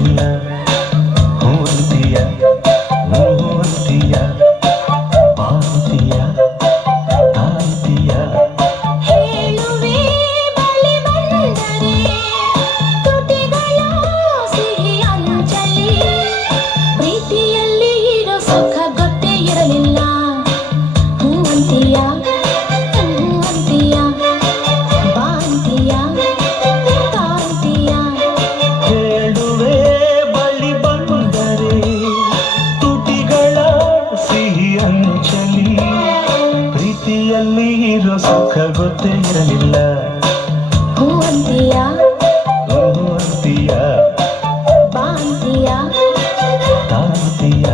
ಇರಲಿಲ್ಲ. ಹೂ ಅಂತೀಯ, ಹೂ ಅಂತೀಯ, ಬಾಂತೀಯ, ತಾಂತೀಯ. ಹೇಳುವೆ ಬಳಿ ಬಂದರೆ ತುಟಿಗಳ ಸಿಹಿ ಅಂಚಲಿ. ಪ್ರೀತಿಯಲ್ಲಿ ಇರೋ ಸುಖ ಗೊತ್ತೇ ಇರಲಿಲ್ಲ. ಹೂ ಅಂತೀಯ, ಹೂ ಅಂತೀಯ, ಬಾಂತೀಯ, ತಾಂತೀಯ. ಹೇಳುವೆ ಬಳಿ ಬಂದರೆ ತುಟಿಗಳ ಸಿಹಿ ಅಂಚಲಿ. ಪ್ರೀತಿಯಲ್ಲಿ ಇರೋ ಸುಖ ಗೊತ್ತೇ ಇರಲಿಲ್ಲ. ಹೂ ಅಂತೀಯ, ಹೂ ಅಂತೀಯ, ಬಾಂತೀಯ. ತಾಂತೀಯ.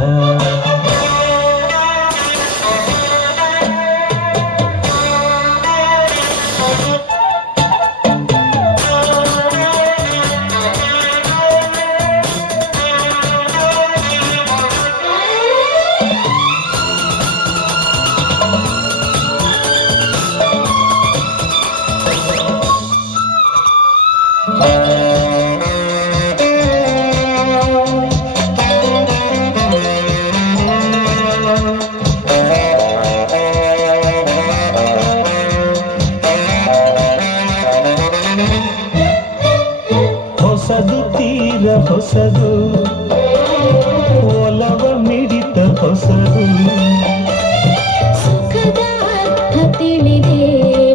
ಹೊಸದು ತೀರ ಹೊಸದು, ಒಲವ ಮಿಡಿತ ಹೊಸದು. ಸುಖದ ಅರ್ಥ ತಿಳಿದೆ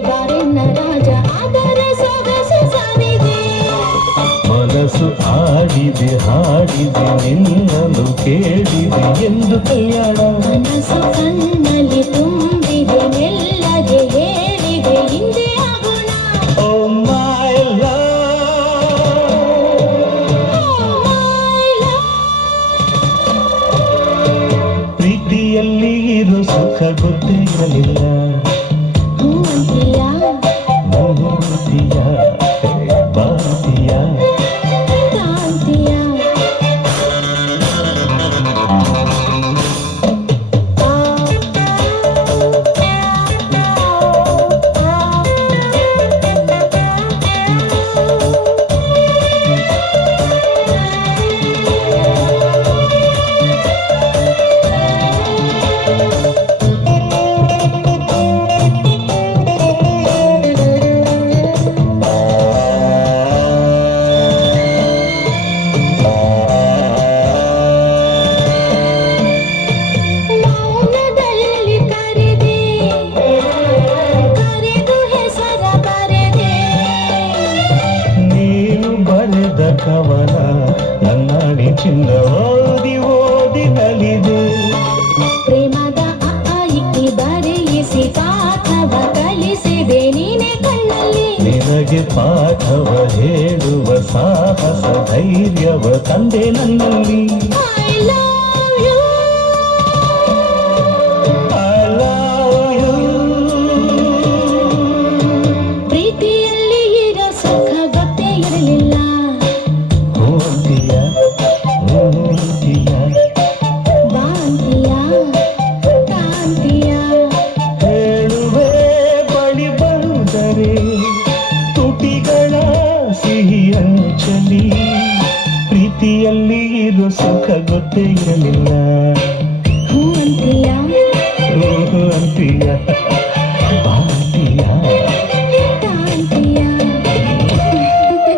ಬಾರೆನ್ನ ರಾಜ, ಅದರ ಸೊಗಸು ಸವಿದೆ. ಮನಸ್ಸು ಆಡಿದೆ ಹಾಡಿದೆ ನಿನ್ನಲು ಕೇಳಿದೆ ಎಂದು ಕಲ್ಯಾಣ. ಮನಸ್ಸು ಕಣ್ಣಲ್ಲಿ ತುಂಬಿದೆ ಮೆಲ್ಲಗೆ ಹೇಳಿದೆ ಹಿಂದೆ ಆಗೋಣ. ಓ ಮೈ ಲವ್. ಪ್ರೀತಿಯಲ್ಲಿ ಇರೋ ಸುಖ ಗೊತ್ತೇ ಇರಲಿಲ್ಲ. ಹೂ ಅಂತೀಯ, ಹೂ ಅಂತೀಯ, ಬಾಂತೀಯ. ತಾಂತೀಯ. ಮೌನದಲ್ಲಿ ಕರೆದೆ ಕರೆದು ಹೆಸರ ಬರೆದೆ. ನೀನು ಬರೆದ ಕವನ ನನ್ನಾಡಿ ಚಿನ್ನ ಓದಿ ಓದಿ ನಲಿದೆ. ಪ್ರೇಮದ ಅ ಬರೆಯಿಸಿ ಪಾಠವ ಕಲಿಸಿದೆ ನೀನೆ ಕಣ್ಣಲ್ಲಿ. ನಿನಗೆ ಪಾಠವ ಹೇಳುವ ಸಾಹಸ ಧೈರ್ಯವ ತಂದೆ ನನ್ನಲ್ಲಿ. I love you. I love you. ಪ್ರೀತಿಯಲ್ಲಿ ಇರೋ ಸುಖ ಗೊತ್ತೇ ಇರಲಿಲ್ಲ. ಹೂ ಅಂತೀಯ, ಹೂ ಅಂತೀಯ, ಬಾಂತೀಯ, ತಾಂತೀಯ. ಹೇಳುವೆ ಬಳಿ ಬಂದರೆ ತುಟಿಗಳ ಸಿಹಿ ಅಂಚಲಿ. ಪ್ರೀತಿಯಲ್ಲಿ ಇರೋ ಸುಖ ಗೊತ್ತೇ ಇರಲಿಲ್ಲ. ಹೂ ಅಂತೀಯ, ಹೂ ಅಂತೀಯ.